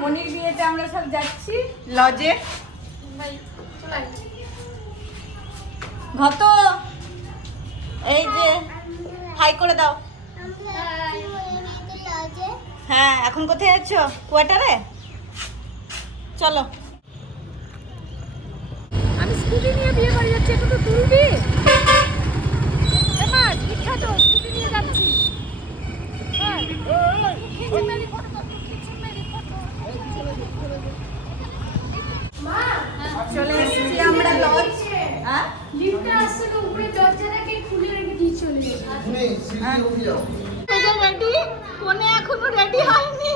মনির বিয়েতে আমরা সব যাচ্ছি লজে। ঘত এই যে হাই করে দাও। হ্যাঁ, এখন কোথায় যাচ্ছ? কোয়ার্টারে চলো। আমি স্কুটি নিয়ে বিয়ে বাড়ি যাচ্ছি, একটু তো তুলবি। এবার ইচ্ছা তো স্কুটি নিয়ে যাচ্ছি। হ্যাঁ, খিচে মেরি ফটো তো, খিচে মেরি ফটো। মা চলে এসেছি আমরা লজ। হ্যাঁ, লিফটে আসছে তো উপরে দরজাটাকে খুলে রেখে দিয়ে চলে গেছে। তুমি সিঁড়ি উঠে যাও। রেডি? কোনে এখনো রেডি হয়নি।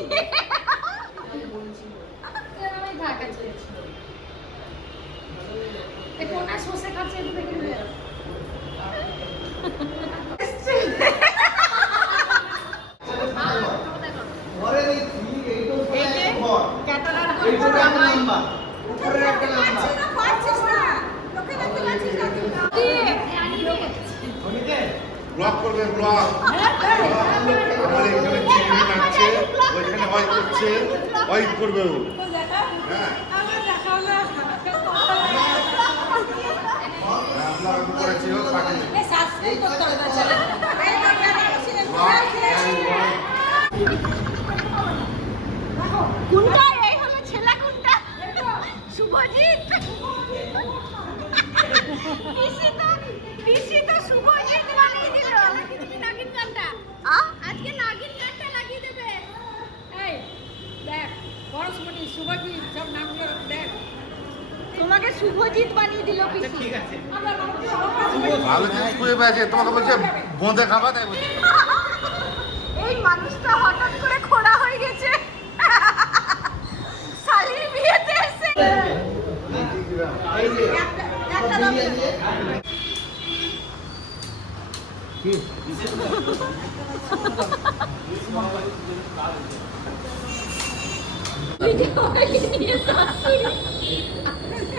আমি ঢাকা চলেছি। এই কোনা সসে খাচ্ছে একটু দেখে নিয়ে। ঘরে এই থ্রি এইটো এই যে ঘর ক্যাটালগ এইটো করবো একটা জামাই। নাম্বার উপরে একটা নাম্বার পারছিস না, লোকে দেখতে পাচ্ছিস না তুই। ব্লক করবে ব্লক আমার এখানে চিংড়ি নাচছে ওইখানে হয় করছে ওয়াইট করবে ও হ্যাঁ ব্লক করেছি ও পাঠিয়ে সাবস্ক্রাইব করতে হবে না ছেলে। কোনটা? এই হলো ছেলে কোনটা? শুভজিৎ। পিসি তো শুভজিৎ বানিয়ে দিল। নাগিন গানটা আ? আজকে নাগিন গানটা লাগিয়ে দেবে। এই দেখ পরশমণি শুভজিৎ সব নামগুলো দেখ। তোমাকে শুভজিৎ বানিয়ে দিল পিসি। ঠিক আছে ভালো জিনিস খুঁজে পেয়েছে তোমাকে বলছে বোঁদে খাবা তাই বলছে এই মানুষটা হঠাৎ করে খোড়া হয়ে গেছে শালির বিয়েতে এসে। এই যে একটা দাও।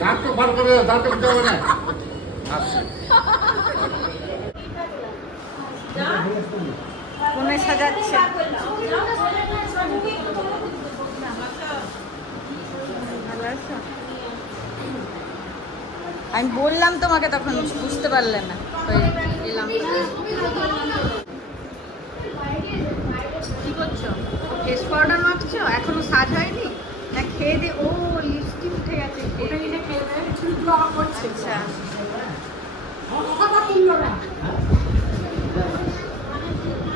দাঁত তো বার করে দাঁত তো দিতে হবে না আচ্ছা কোনে সাজাচ্ছে। আমি বললাম তোমাকে তখন বুঝতে পারলে না। ওই এলাম। কি করছো? ফেস পাউডার মাখছো? এখনো সাজ হয়নি না? খেয়ে দে। ও লিপস্টিক উঠে গেছে। ওটা নিয়ে খেয়ে দেয় চুলগুলো আমার করছে। আচ্ছা, কথা তুললো না।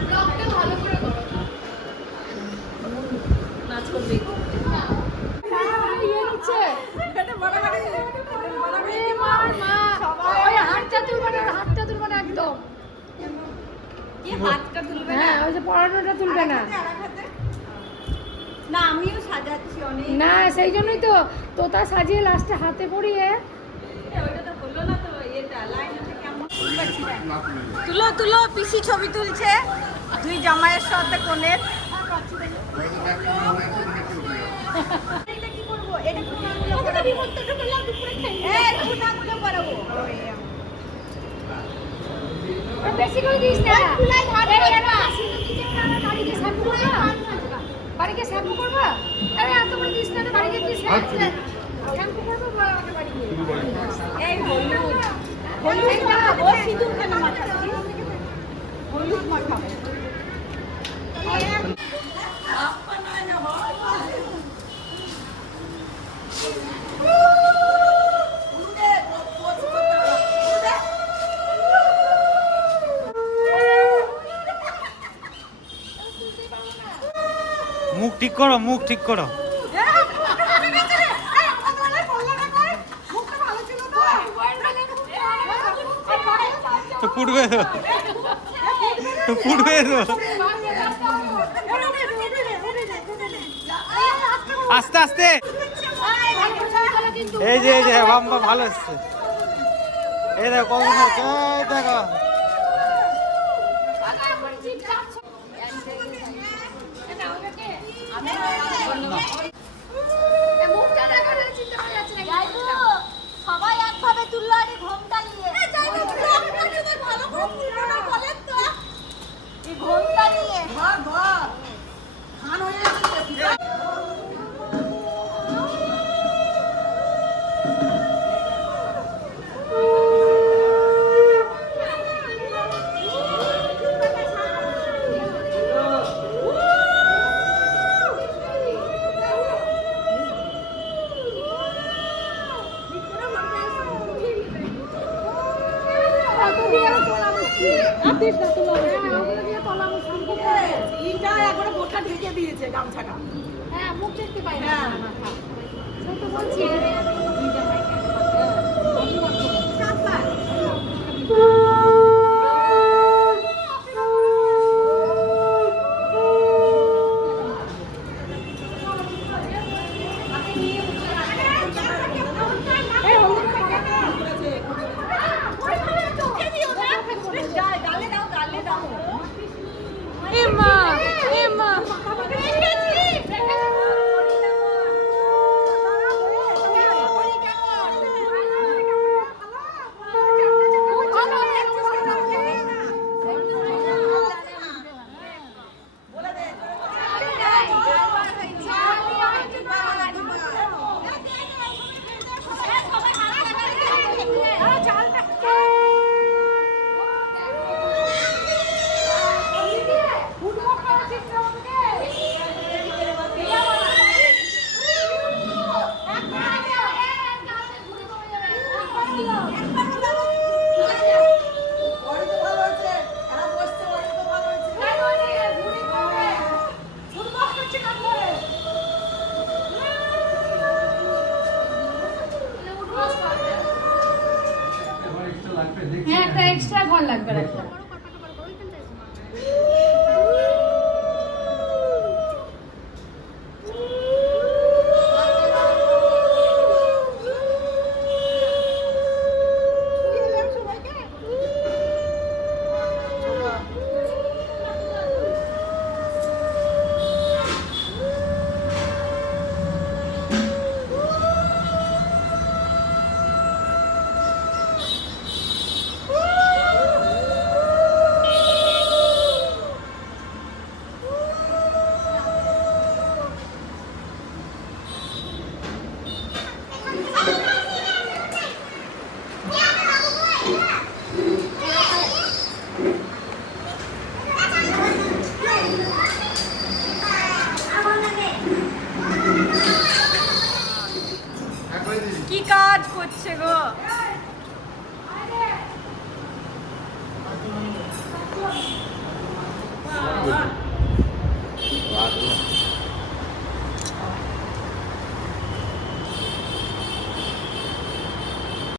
ব্লগটা ভালো করে করো। নাচ করবি? হাতটা তুলবে না একদম। কি হাতটা তুলবে না? হ্যাঁ, ওই যে পড়ানোটা তুলবে না। না, আমিও সাজাচ্ছি অনেক। না, সেই জন্যই তো তোতা সাজিয়ে লাস্টে হাতে পরিয়ে। ওইটা তো হলো না তো। এটা লাইনটা কেমন পাচ্ছি না। তুলো তুলো, পিসি ছবি তুলছে দুই জামাইয়ের সাথে কোণের। এটা কি করবো? এটা কোণাগুলো করাবো। এই কোণাগুলো করাবো। বেশি করে দিস না। বাড়িকে শ্যাম্পু করবা? বাড়িকে শ্যাম্পু করবা? আরে এত করে দিস না, বাড়িকে কি শ্যাম্পু করবো বাড়িকে? এই হলুদ হলুদ মাখাবো, সিঁদুর কেন মাখাচ্ছি? হলুদ মাখাবো। মুখ ঠিক করো, মুখ ঠিক করো। তো ফুটবে তো, তো ফুটবে তো। আস্তে আস্তে। এই যে এই যে বাম্বা ভালো এসছে। এই দেখো কতদিন হচ্ছে, এই দেখো। সবাই একভাবে তুললো আরে ঘোমটা নিয়ে। ভালো ঘোম তুললো না বলেন তো। এই ঘোমটা নিয়ে। খান হয়ে গেছে। দিস না তুলো ওগুলো দিয়ে তলা আমি শ্যাম্পু ইটা একবারে গোটা ঢেকে দিয়েছে গামছাটা। হ্যাঁ মুখ দেখতে পাই না হ্যাঁ। সেই তো বলছি এমা এমা হ্যাঁ একটা এক্সট্রা ঘর লাগবে একটা কি কাজ করছে গো?